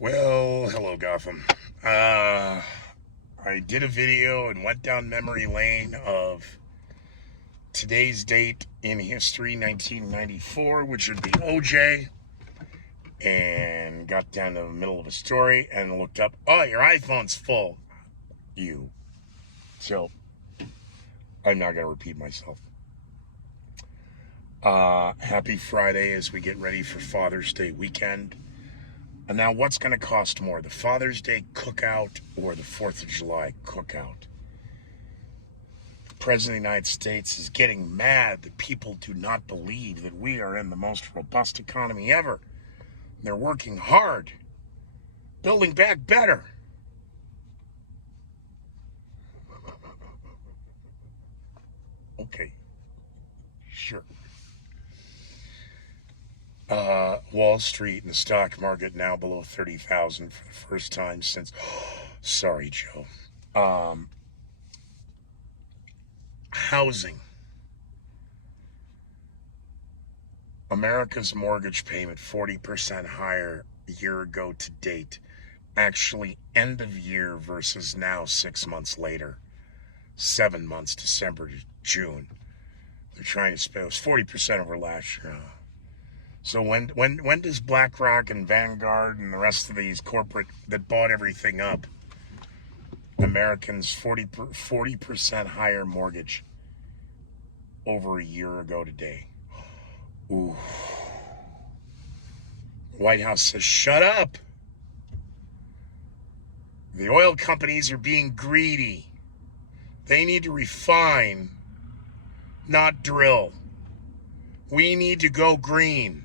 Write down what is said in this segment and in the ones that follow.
Well, hello, Gotham. Uh, I did a video and went down memory lane of today's date in history, 1994, which would be OJ, and got down to the middle of a story and looked up, oh, your iPhone's full. You. So, I'm not going to repeat myself. Happy Friday as we get ready for Father's Day weekend. And now, what's going to cost more, the Father's Day cookout or the 4th of July cookout? The President of the United States is getting mad that people do not believe that we are in the most robust economy ever. They're working hard, building back better. Okay, sure. Wall Street and the stock market now below 30,000 for the first time since. Sorry, Joe. Housing. America's mortgage payment 40% higher a year ago to date. Actually, end of year versus now 6 months later. 7 months, December to June. They're trying to spend. It was 40% over last year. So when does BlackRock and Vanguard and the rest of these corporate that bought everything up, Americans 40% higher mortgage over a year ago today? Ooh. White House says, shut up. The oil companies are being greedy. They need to refine, not drill. We need to go green.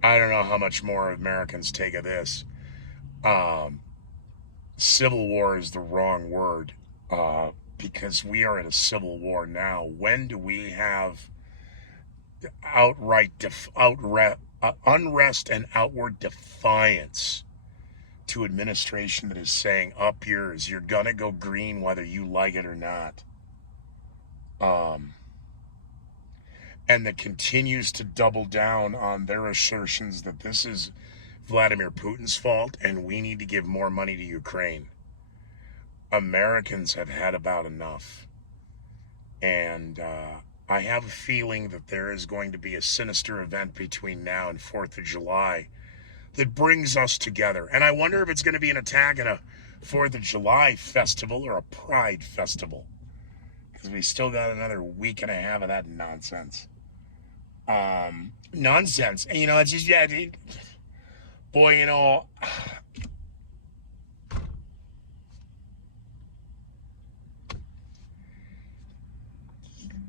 I don't know how much more Americans take of this. Civil war is the wrong word because we are in a civil war now. When do we have unrest and outward defiance to administration that is saying up yours, you're gonna go green whether you like it or not, and that continues to double down on their assertions that this is Vladimir Putin's fault and we need to give more money to Ukraine. Americans have had about enough, and I have a feeling that there is going to be a sinister event between now and 4th of July that brings us together. And I wonder if it's going to be an attack at a 4th of July festival or a Pride festival, because we still got another week and a half of that nonsense. Nonsense. And, it's just, yeah, boy,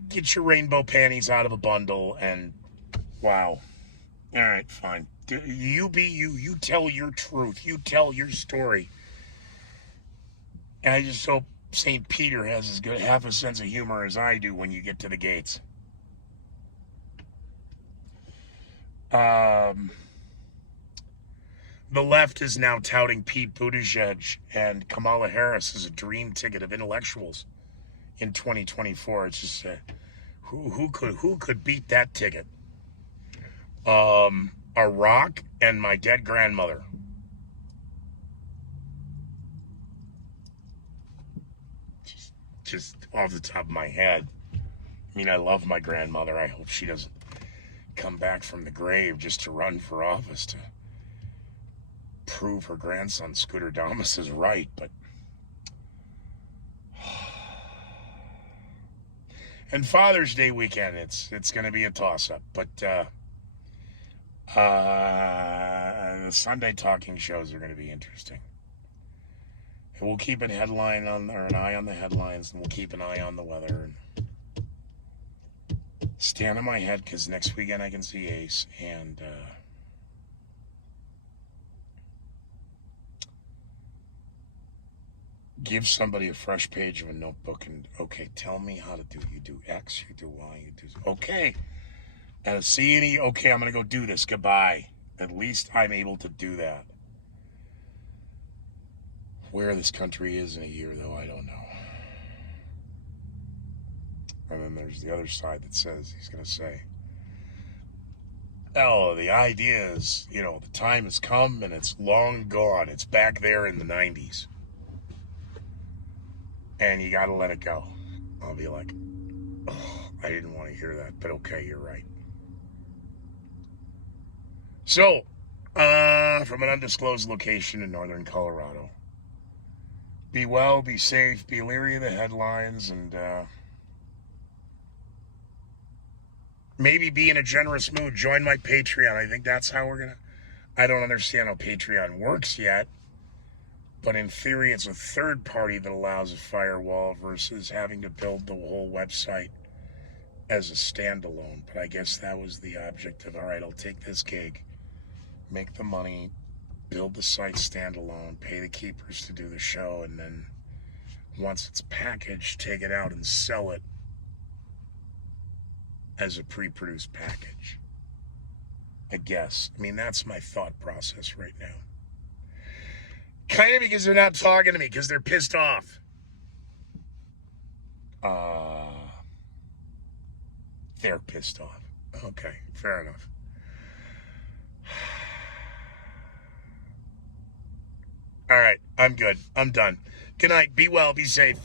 get your rainbow panties out of a bundle and wow. All right, fine. You be you. You tell your truth. You tell your story. And I just hope St. Peter has as good half a sense of humor as I do when you get to the gates. The left is now touting Pete Buttigieg and Kamala Harris as a dream ticket of intellectuals in 2024. It's just who could beat that ticket? A rock and my dead grandmother. Just off the top of my head. I mean, I love my grandmother. I hope she doesn't come back from the grave just to run for office to prove her grandson Scooter Damas is right. But and Father's Day weekend, it's going to be a toss-up. But the Sunday talking shows are going to be interesting. And we'll keep an eye on the headlines, and we'll keep an eye on the weather. And stand on my head because next weekend I can see Ace, and give somebody a fresh page of a notebook and, okay, tell me how to do it. You do X, you do Y, you do okay. And see any, okay, I'm going to go do this. Goodbye. At least I'm able to do that. Where this country is in a year, though, I don't know. And then there's the other side that says, he's going to say, Oh, the idea is, the time has come and it's long gone. It's back there in the 90s. And you got to let it go. I'll be like, oh, I didn't want to hear that, but okay, you're right. So, from an undisclosed location in northern Colorado, be well, be safe, be leery of the headlines, and maybe be in a generous mood. Join my Patreon. I think that's how we're going to. I don't understand how Patreon works yet, but in theory, it's a third party that allows a firewall versus having to build the whole website as a standalone. But I guess that was the object of, all right, I'll take this gig, make the money, build the site standalone, pay the keepers to do the show, and then once it's packaged, take it out and sell it as a pre-produced package. I guess. I mean, that's my thought process right now. Kind of because they're not talking to me, because they're pissed off. They're pissed off. Okay, fair enough. All right, I'm good. I'm done. Good night. Be well. Be safe.